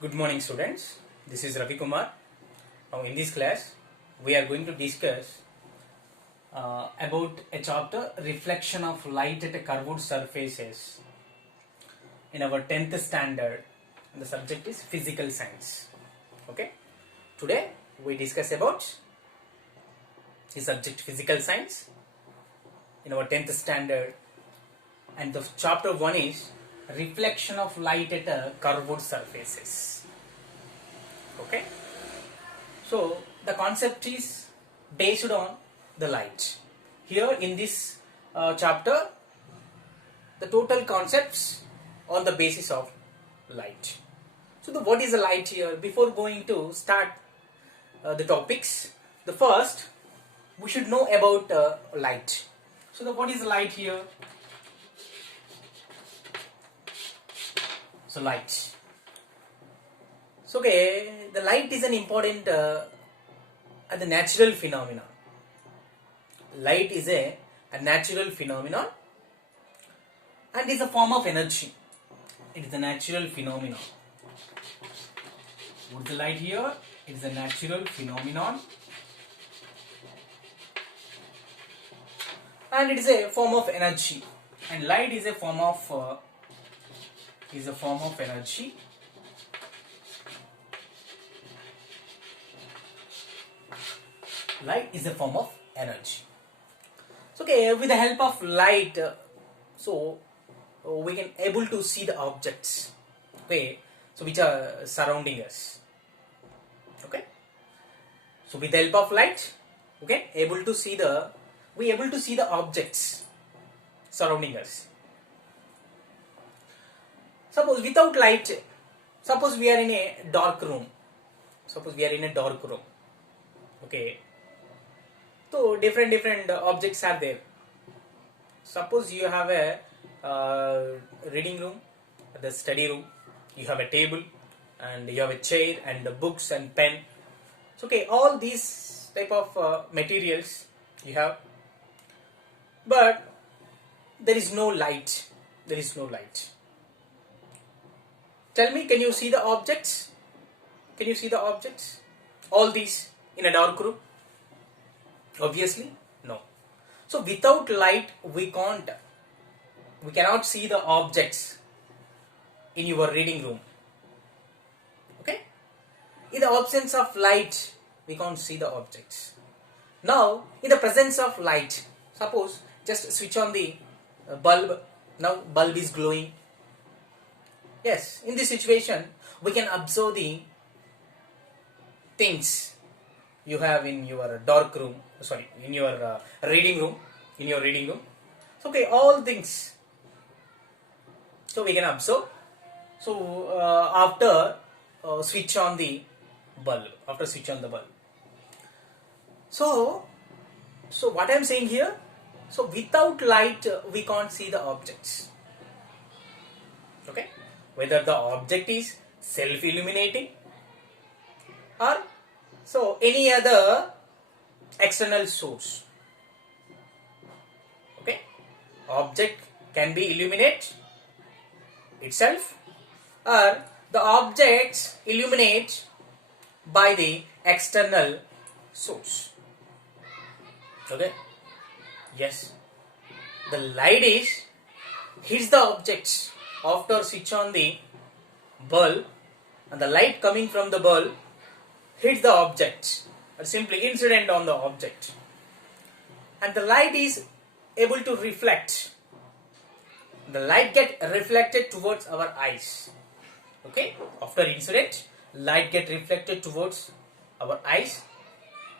Good morning, students. This is Ravi Kumar. Now, in this class, we are going to discuss about a chapter reflection of light at a curved surfaces in our 10th standard. And the subject is physical science. Okay. Today, we discuss about the subject physical science in our 10th standard, and the chapter 1 is reflection of light at a curved surfaces. Okay, so the concept is based on the light. Here in this chapter, the total concepts on the basis of light. So what is the light here? Before going to start the topics, the first we should know about light. So what is light here? So light. So okay, the light is an important the natural phenomenon. Light is a natural phenomenon and is a form of energy. It is a natural phenomenon. What is the light here? It is a natural phenomenon and it is a form of energy. And light is a form of energy. Light is a form of energy. So okay, with the help of light, we can able to see the objects. Okay, so which are surrounding us. Okay, so with the help of light, okay, we able to see the objects surrounding us. Suppose without light, suppose we are in a dark room. Okay, so different objects are there. Suppose you have a reading room, the study room. You have a table, and you have a chair, and the books and pen. So okay, all these type of materials you have, but there is no light. Tell me, can you see the objects? All these in a dark room? Obviously, no. So without light, we cannot see the objects in your reading room. Okay? In the absence of light, we can't see the objects. Now, in the presence of light, suppose just switch on the bulb. Now bulb is glowing. Yes, in this situation, we can observe the things you have in your dark room. In your reading room. So okay, all things. So we can observe. So after switch on the bulb. So what I am saying here. So without light, we can't see the objects. Okay, whether the object is self-illuminating or any other external source. Okay, object can be illuminate itself or the objects illuminate by the external source. Okay, yes, the light hits the objects after switch on the bulb, and the light coming from the bulb hits the object or simply incident on the object, and the light is able to reflect. The light get reflected towards our eyes. Okay, after incident, light get reflected towards our eyes.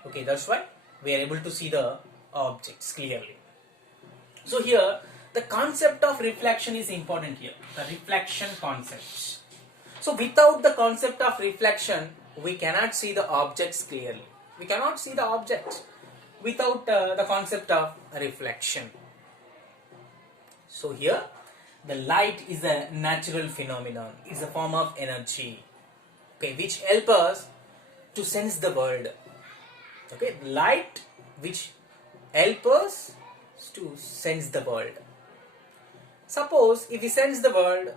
Okay, that's why we are able to see the objects clearly. So here the concept of reflection is important here, the reflection concepts. So without the concept of reflection, we cannot see the objects clearly. We cannot see the object without the concept of reflection. So here the light is a natural phenomenon. It's a form of energy, okay, which help us to sense the world. Okay, light which help us to sense the world. Suppose if we sense the world,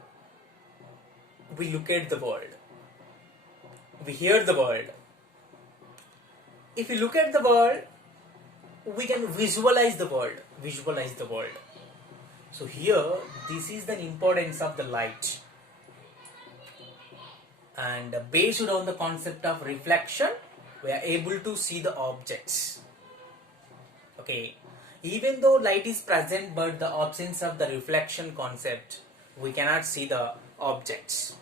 we look at the world. we hear the world. If we look at the world, we can visualize the world. Visualize the world. So here, this is the importance of the light. And based on the concept of reflection, we are able to see the objects. Okay, even though light is present, but the absence of the reflection concept, we cannot see the objects.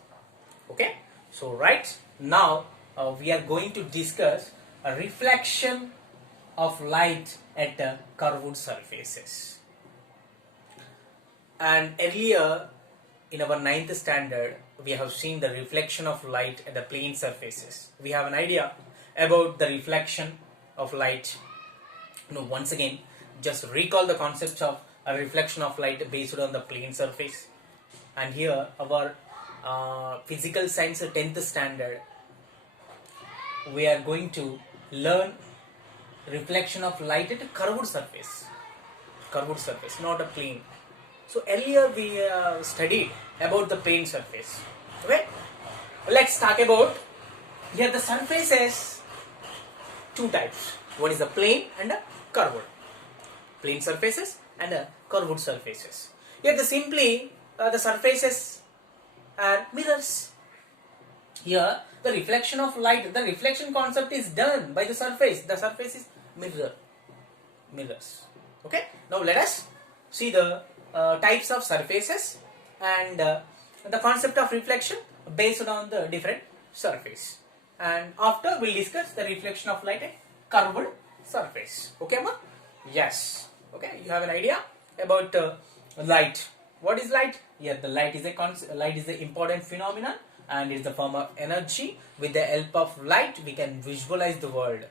Okay, so right now we are going to discuss a reflection of light at curved surfaces. And earlier in our 9th standard, we have seen the reflection of light at the plane surfaces. We have an idea about the reflection of light. Now, once again, just recall the concepts of a reflection of light based on the plane surface. And here, our physical science 10th standard, we are going to learn reflection of light at a curved surface. Curved surface, not a plane. So earlier we studied about the plane surface. Okay, let's talk about here the surfaces. Two types. One is the plane and a curved. Plane surfaces and curved surfaces. Here the surfaces are mirrors. Here the reflection of light, the reflection concept is done by the surface. The surface is mirrors. Okay. Now let us see the types of surfaces and the concept of reflection based on the different surface. And after we'll discuss the reflection of light at curved surface. Okay, ma? Yes. Okay, you have an idea about light. What is light? Yeah, the light is an important phenomenon, and it's the form of energy. With the help of light, we can visualize the world,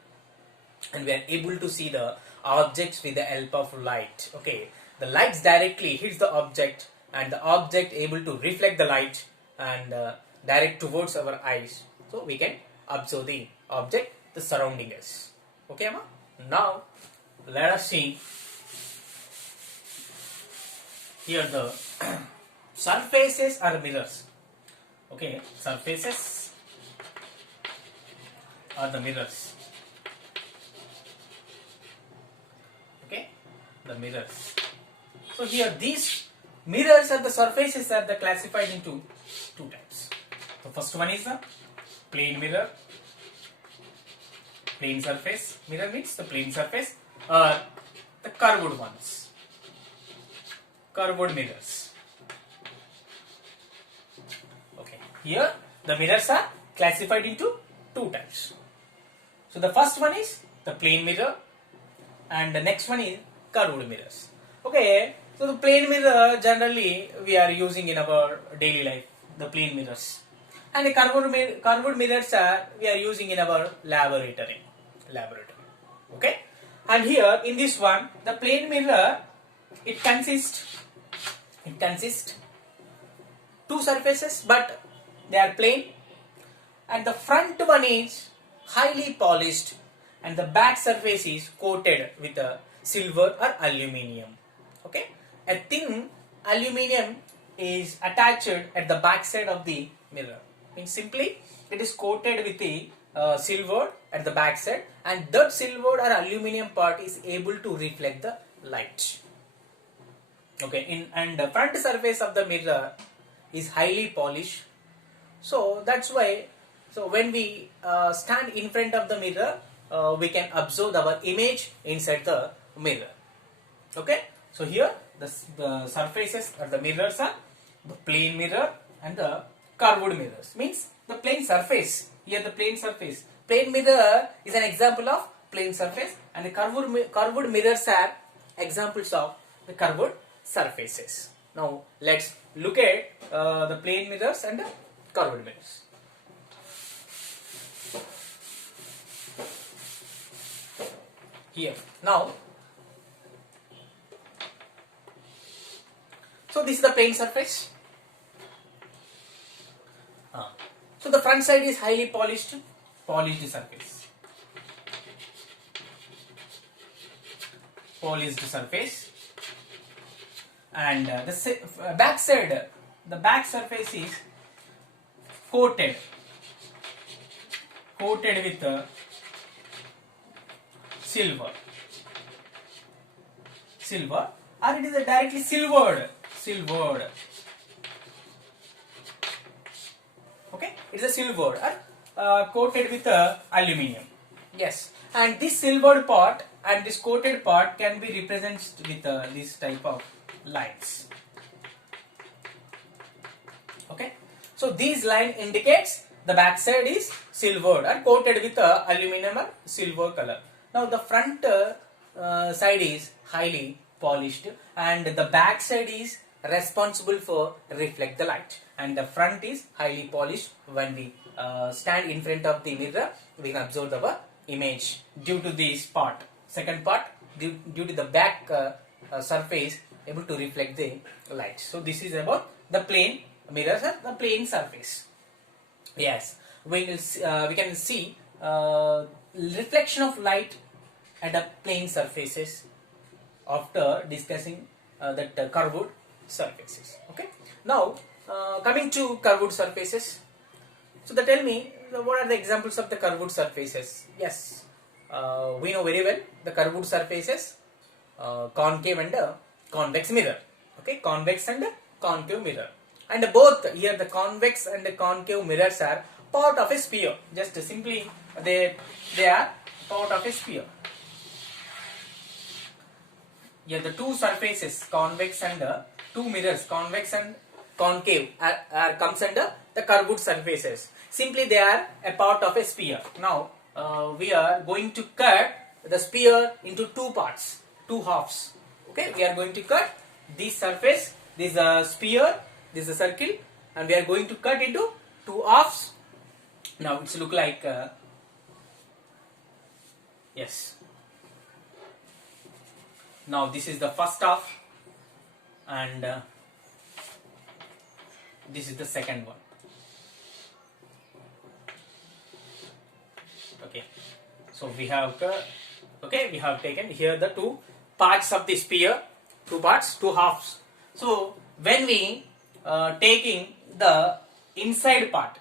and we are able to see the objects with the help of light. Okay, the light directly hits the object, and the object able to reflect the light and direct towards our eyes, so we can observe the object, the surrounding us. Okay, ma? Now let us see here the surfaces are mirrors. Okay, surfaces are the mirrors. Okay, the mirrors. So here these mirrors are the surfaces are classified into two types. The first one is the plane mirror. Plane surface mirror means the plane surface, or the curved ones. Curved mirrors. Okay, here the mirrors are classified into two types. So the first one is the plane mirror, and the next one is curved mirrors. Okay, so the plane mirror generally we are using in our daily life, the plane mirrors, and the curved mirrors are we are using in our laboratory. Okay, and here in this one, the plane mirror, it consists two surfaces, but they are plane, and the front one is highly polished, and the back surface is coated with a silver or aluminium. Okay, a thin aluminium is attached at the back side of the mirror. Means simply it is coated with the silver at the back side, and that silver or aluminium part is able to reflect the light. Okay, and the front surface of the mirror is highly polished. So that's why, so when we stand in front of the mirror, we can observe our image inside the mirror. Okay, so here the surfaces or the mirrors are the plane mirror and the curved mirrors. Means the plane surface. Here the plane surface. Plane mirror is an example of plane surface, and the curved mirrors are examples of the curved surfaces. Now let's look at the plane mirrors and the curved mirrors. Here now, so this is the plane surface. So the front side is highly polished surface. Polished surface, and the back side, the back surface is coated coated with silver, or it is directly silvered. Okay, it's a silvered or coated with aluminium. Yes, and this silvered part and this coated part can be represented with this type of lines. Okay, so this line indicates the back side is silvered or coated with aluminum or silver color. Now the front side is highly polished and the back side is responsible for reflect the light, and the front is highly polished. When we stand in front of the mirror, we can observe our image due to this part. Second part, due to the back surface able to reflect the light. So this is about the plane mirrors and the plane surface. Yes, we can see reflection of light at the plane surfaces after discussing that curved surfaces. Okay, now coming to curved surfaces. So tell me, what are the examples of the curved surfaces? Yes, we know very well the curved surfaces, concave and convex mirror. Okay, convex and concave mirror, and both here the convex and the concave mirrors are part of a sphere. Just simply they are part of a sphere. Here the two surfaces, convex and two mirrors, convex and concave, are comes under the curved surfaces. Simply they are a part of a sphere. Now we are going to cut the sphere into two parts, two halves. Okay, we are going to cut this surface, this sphere, this is a circle, and we are going to cut into two halves. Now it's look like yes. Now this is the first half, and this is the second one. Okay, so we have we have taken here the two parts of the sphere, two parts, two halves. So when we taking the inside part,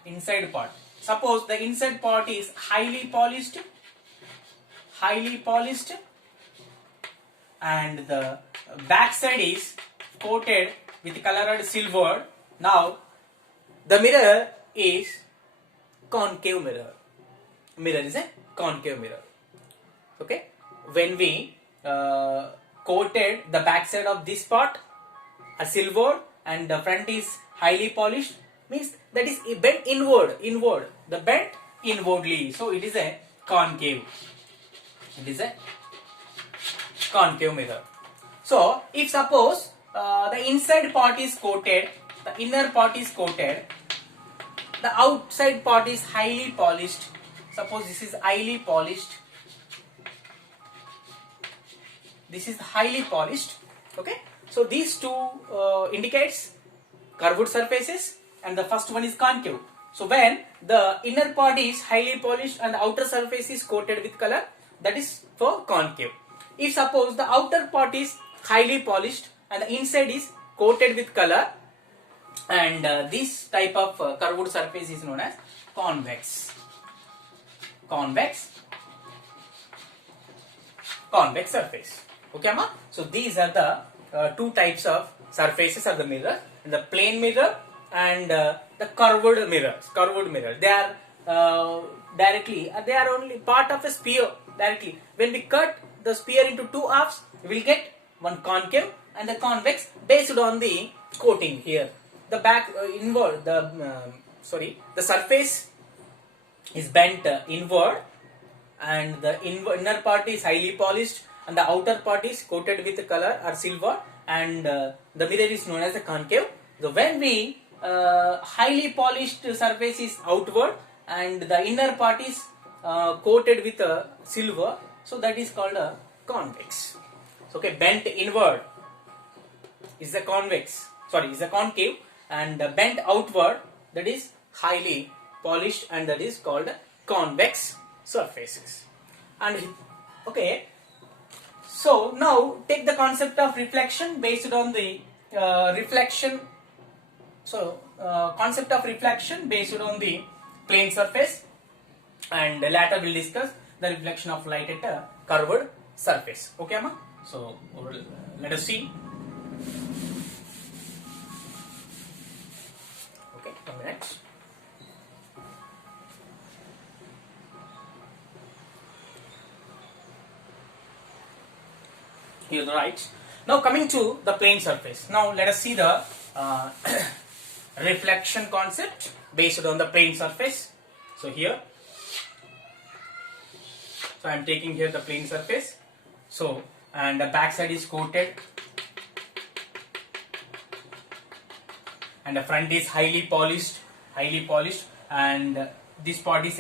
suppose the inside part is highly polished, and the back side is coated with colored silver. Now the mirror is concave mirror. Mirror is a concave mirror. Okay, when we coated the back side of this part a silver and the front is highly polished, means that is bent inward, the bent inwardly. So it is a concave. It is a concave mirror. So if suppose the inside part is coated, the inner part is coated, the outside part is highly polished. Suppose this is highly polished. This is highly polished. Okay, so these two indicates curved surfaces, and the first one is concave. So when the inner part is highly polished and the outer surface is coated with color, that is for concave. If suppose the outer part is highly polished and the inside is coated with color, and this type of curved surface is known as convex. Convex surface. Okay, ma? So these are the two types of surfaces of the mirror: the plane mirror and the curved mirror. They are directly. They are only part of a sphere. Directly, when we cut the sphere into two halves, we will get one concave and the convex based on the coating here. The back inward, the surface is bent inward, and the inner part is highly polished, and the outer part is coated with color or silver, and the mirror is known as a concave. So when we highly polished surface is outward and the inner part is coated with silver, so that is called a convex. So, okay, bent inward is the is the concave, and bent outward, that is highly polished, and that is called convex surfaces. And okay, so now take the concept of reflection based on the reflection. So concept of reflection based on the plane surface. and later we'll discuss the reflection of light at a curved surface. Okay, Amma? So let us see. Okay, 1 minute. Here the right. Now coming to the plane surface. Now let us see the reflection concept based on the plane surface. So here, so I am taking here the plane surface. So, and the back side is coated and the front is highly polished, and this part is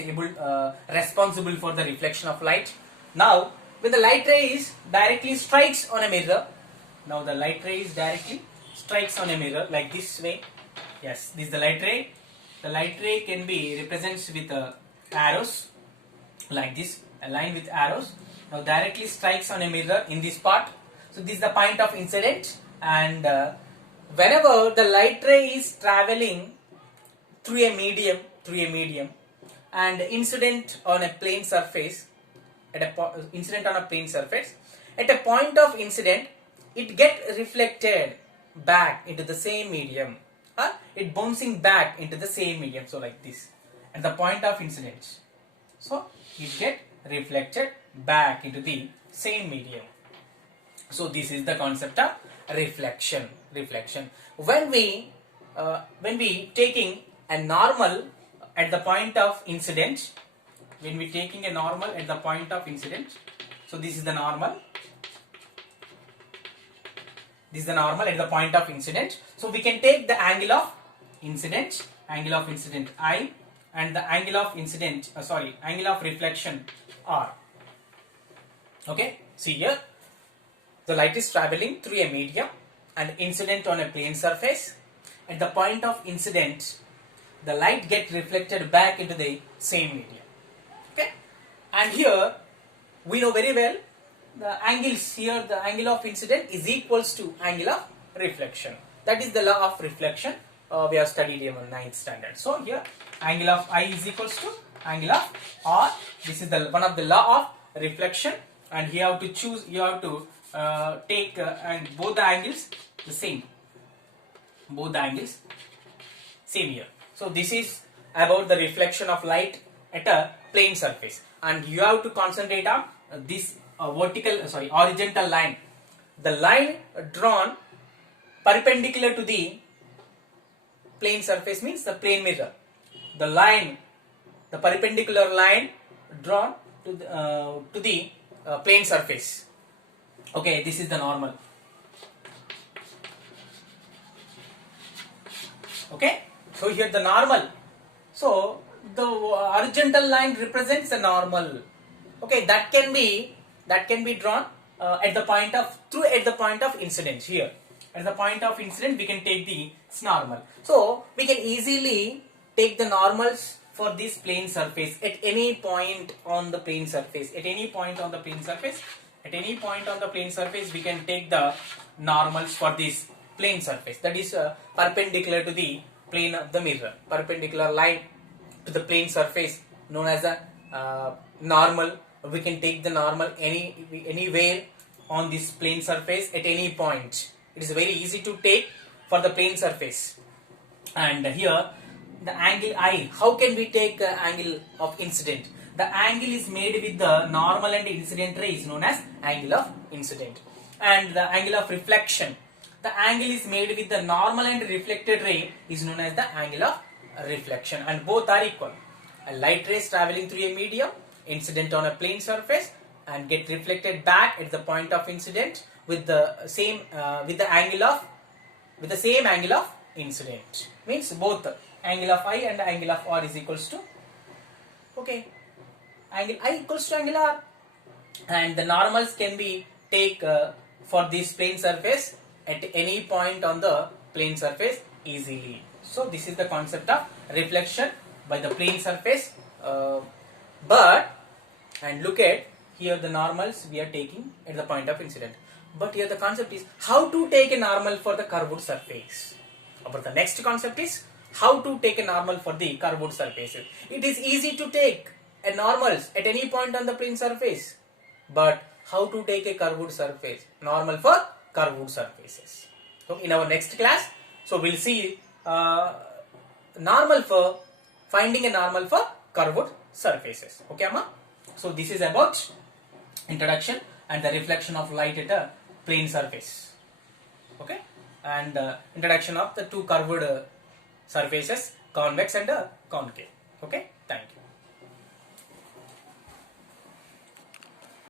responsible for the reflection of light. Now when the light ray is directly strikes on a mirror, now the light ray is directly strikes on a mirror like this way. Yes, this is the light ray. The light ray can be represented with arrows like this, a line with arrows. Now directly strikes on a mirror in this part. So this is the point of incident, and whenever the light ray is traveling through a medium, and incident on a plane surface, at a point of incident, it get reflected back into the same medium. It bouncing back into the same medium. So like this, at the point of incident, so it get reflected back into the same medium. So this is the concept of reflection. When we taking a normal at the point of incident, so this is the normal. At the point of incident. So we can take the angle of incident I, and the angle of reflection R. Okay, see here, the light is traveling through a medium and incident on a plane surface. At the point of incident, the light get reflected back into the same medium. Okay, and here we know very well the angles here, the angle of incident is equals to angle of reflection. That is the law of reflection we have studied in 9th standard. So here angle of I is equals to angle of R. This is the one of the law of reflection, and you have to choose, you have to take and both the angles the same. Same here. So this is about the reflection of light at a plane surface, and you have to concentrate on this horizontal line. The line drawn perpendicular to the plane surface means the plane mirror. The perpendicular line drawn to the plane surface. Okay, this is the normal. Okay, so here the normal. So the horizontal line represents the normal. Okay, that can be drawn at the point of incident. Here at the point of incident we can take the normal. So we can easily take the normals for this plane surface at any point on the plane surface. At any point on the plane surface we can take the normals for this plane surface, that is perpendicular to the plane of the mirror. Perpendicular line to the plane surface known as a normal. We can take the normal anywhere on this plane surface at any point. It is very easy to take for the plane surface. And here the angle I, how can we take angle of incident? The angle is made with the normal and incident ray is known as angle of incident. And the angle of reflection, the angle is made with the normal and reflected ray is known as the angle of reflection, and both are equal. A light ray is traveling through a medium, incident on a plane surface, and get reflected back at the point of incident with the same angle of incident. Means both angle of I and angle of R is equals to, okay, angle I equals to angle R, and the normals can be take for this plane surface at any point on the plane surface easily. So this is the concept of reflection by the plane surface. And look at here the normals we are taking at the point of incident. But here the concept is how to take a normal for the curved surface. But the next concept is how to take a normal for the curved surfaces. It is easy to take a normals at any point on the plane surface, but how to take a curved surface, normal for curved surfaces. So in our next class, so we'll see normal for finding a normal for curved surfaces. Okay, Amma? So this is about introduction and the reflection of light at a plane surface. Okay, and introduction of the two curved surfaces, convex and concave. Okay, thank you.